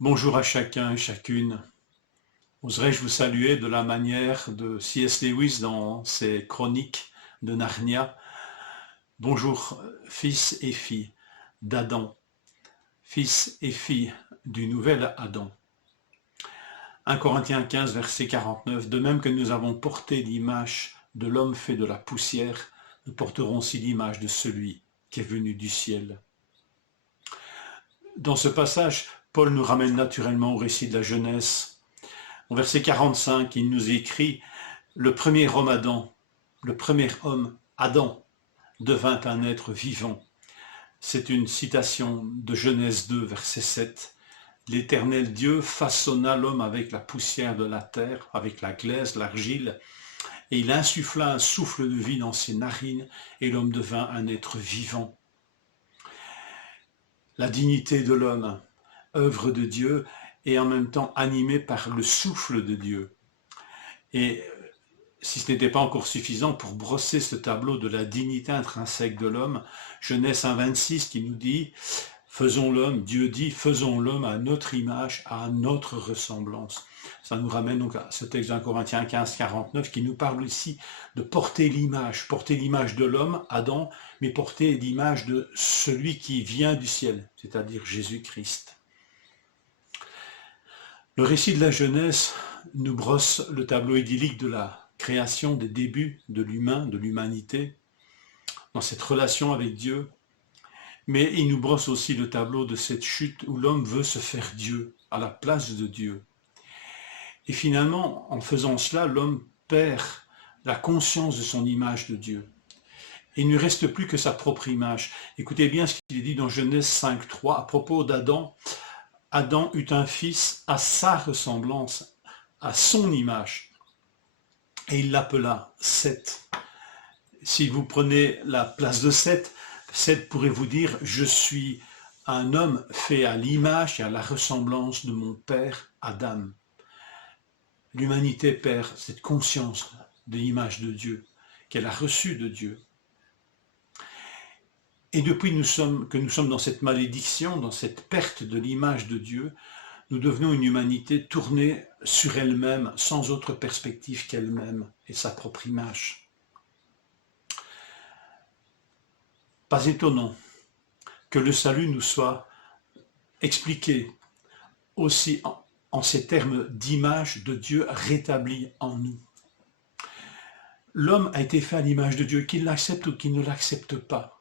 Bonjour à chacun et chacune. Oserais-je vous saluer de la manière de C.S. Lewis dans ses chroniques de Narnia. Bonjour, fils et filles d'Adam, fils et filles du nouvel Adam. 1 Corinthiens 15, verset 49. De même que nous avons porté l'image de l'homme fait de la poussière, nous porterons aussi l'image de celui qui est venu du ciel. Dans ce passage, Paul nous ramène naturellement au récit de la Genèse. Au verset 45, il nous écrit « Le premier homme Adam, le premier homme Adam, devint un être vivant. » C'est une citation de Genèse 2, verset 7. L'Éternel Dieu façonna l'homme avec la poussière de la terre, avec la glaise, l'argile, et il insuffla un souffle de vie dans ses narines, et l'homme devint un être vivant. La dignité de l'homme, œuvre de Dieu, et en même temps animée par le souffle de Dieu. Et si ce n'était pas encore suffisant pour brosser ce tableau de la dignité intrinsèque de l'homme, Genèse 1,26 qui nous dit « Faisons l'homme », Dieu dit « Faisons l'homme à notre image, à notre ressemblance ». Ça nous ramène donc à ce texte d'un Corinthiens 15, 49 qui nous parle ici de porter l'image de l'homme, Adam, mais porter l'image de celui qui vient du ciel, c'est-à-dire Jésus-Christ. Le récit de la Genèse nous brosse le tableau idyllique de la création, des débuts de l'humain, de l'humanité, dans cette relation avec Dieu, mais il nous brosse aussi le tableau de cette chute où l'homme veut se faire Dieu, à la place de Dieu. Et finalement, en faisant cela, l'homme perd la conscience de son image de Dieu. Et il ne reste plus que sa propre image. Écoutez bien ce qu'il est dit dans Genèse 5.3 à propos d'Adam. Adam eut un fils à sa ressemblance, à son image, et il l'appela Seth. Si vous prenez la place de Seth, Seth pourrait vous dire « Je suis un homme fait à l'image et à la ressemblance de mon père Adam ». L'humanité perd cette conscience de l'image de Dieu, qu'elle a reçue de Dieu. Et depuis que nous sommes dans cette malédiction, dans cette perte de l'image de Dieu, nous devenons une humanité tournée sur elle-même, sans autre perspective qu'elle-même et sa propre image. Pas étonnant que le salut nous soit expliqué aussi en ces termes d'image de Dieu rétablie en nous. L'homme a été fait à l'image de Dieu, qu'il l'accepte ou qu'il ne l'accepte pas.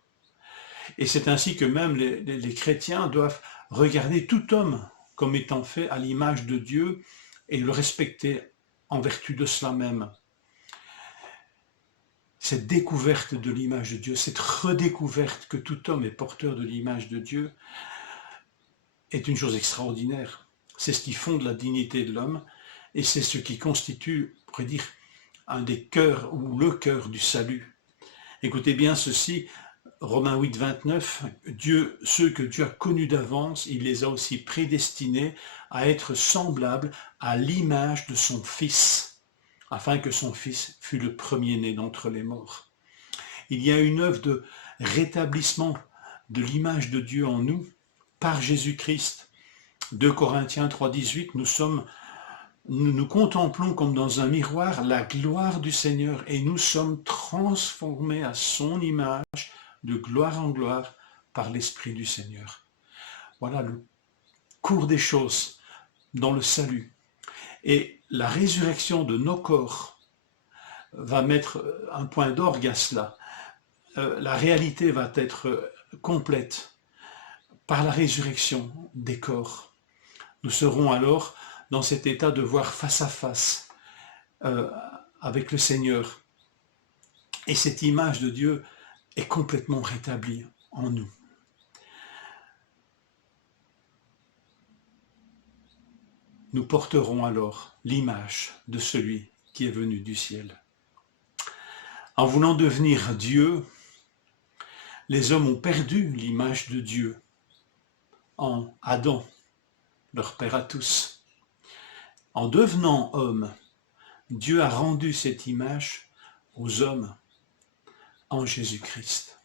Et c'est ainsi que même les chrétiens doivent regarder tout homme comme étant fait à l'image de Dieu et le respecter en vertu de cela même. Cette découverte de l'image de Dieu, cette redécouverte que tout homme est porteur de l'image de Dieu est une chose extraordinaire. C'est ce qui fonde la dignité de l'homme et c'est ce qui constitue, on pourrait dire, un des cœurs ou le cœur du salut. Écoutez bien ceci, Romains 8, 29, ceux que Dieu a connus d'avance, il les a aussi prédestinés à être semblables à l'image de son Fils, afin que son Fils fût le premier-né d'entre les morts. Il y a une œuvre de rétablissement de l'image de Dieu en nous par Jésus-Christ. 2 Corinthiens 3, 18, nous contemplons comme dans un miroir la gloire du Seigneur et nous sommes transformés à son image de gloire en gloire par l'Esprit du Seigneur. Voilà le cours des choses dans le salut. Et la résurrection de nos corps va mettre un point d'orgue à cela. La réalité va être complète par la résurrection des corps. Nous serons alors dans cet état de voir face à face avec le Seigneur. Et cette image de Dieu est complètement rétablie en nous. Nous porterons alors l'image de celui qui est venu du ciel. En voulant devenir Dieu, les hommes ont perdu l'image de Dieu en Adam, leur père à tous. En devenant homme, Dieu a rendu cette image aux hommes en Jésus-Christ.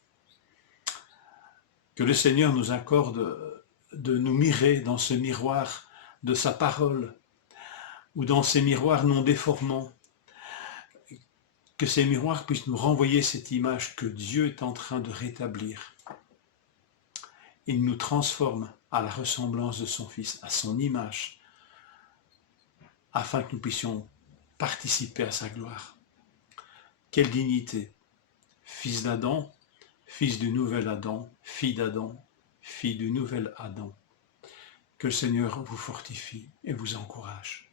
Que le Seigneur nous accorde de nous mirer dans ce miroir de sa parole, ou dans ces miroirs non déformants, que ces miroirs puissent nous renvoyer cette image que Dieu est en train de rétablir. Il nous transforme à la ressemblance de son Fils, à son image, afin que nous puissions participer à sa gloire. Quelle dignité! Fils d'Adam, fils du nouvel Adam, fille d'Adam, fille du nouvel Adam. Que le Seigneur vous fortifie et vous encourage.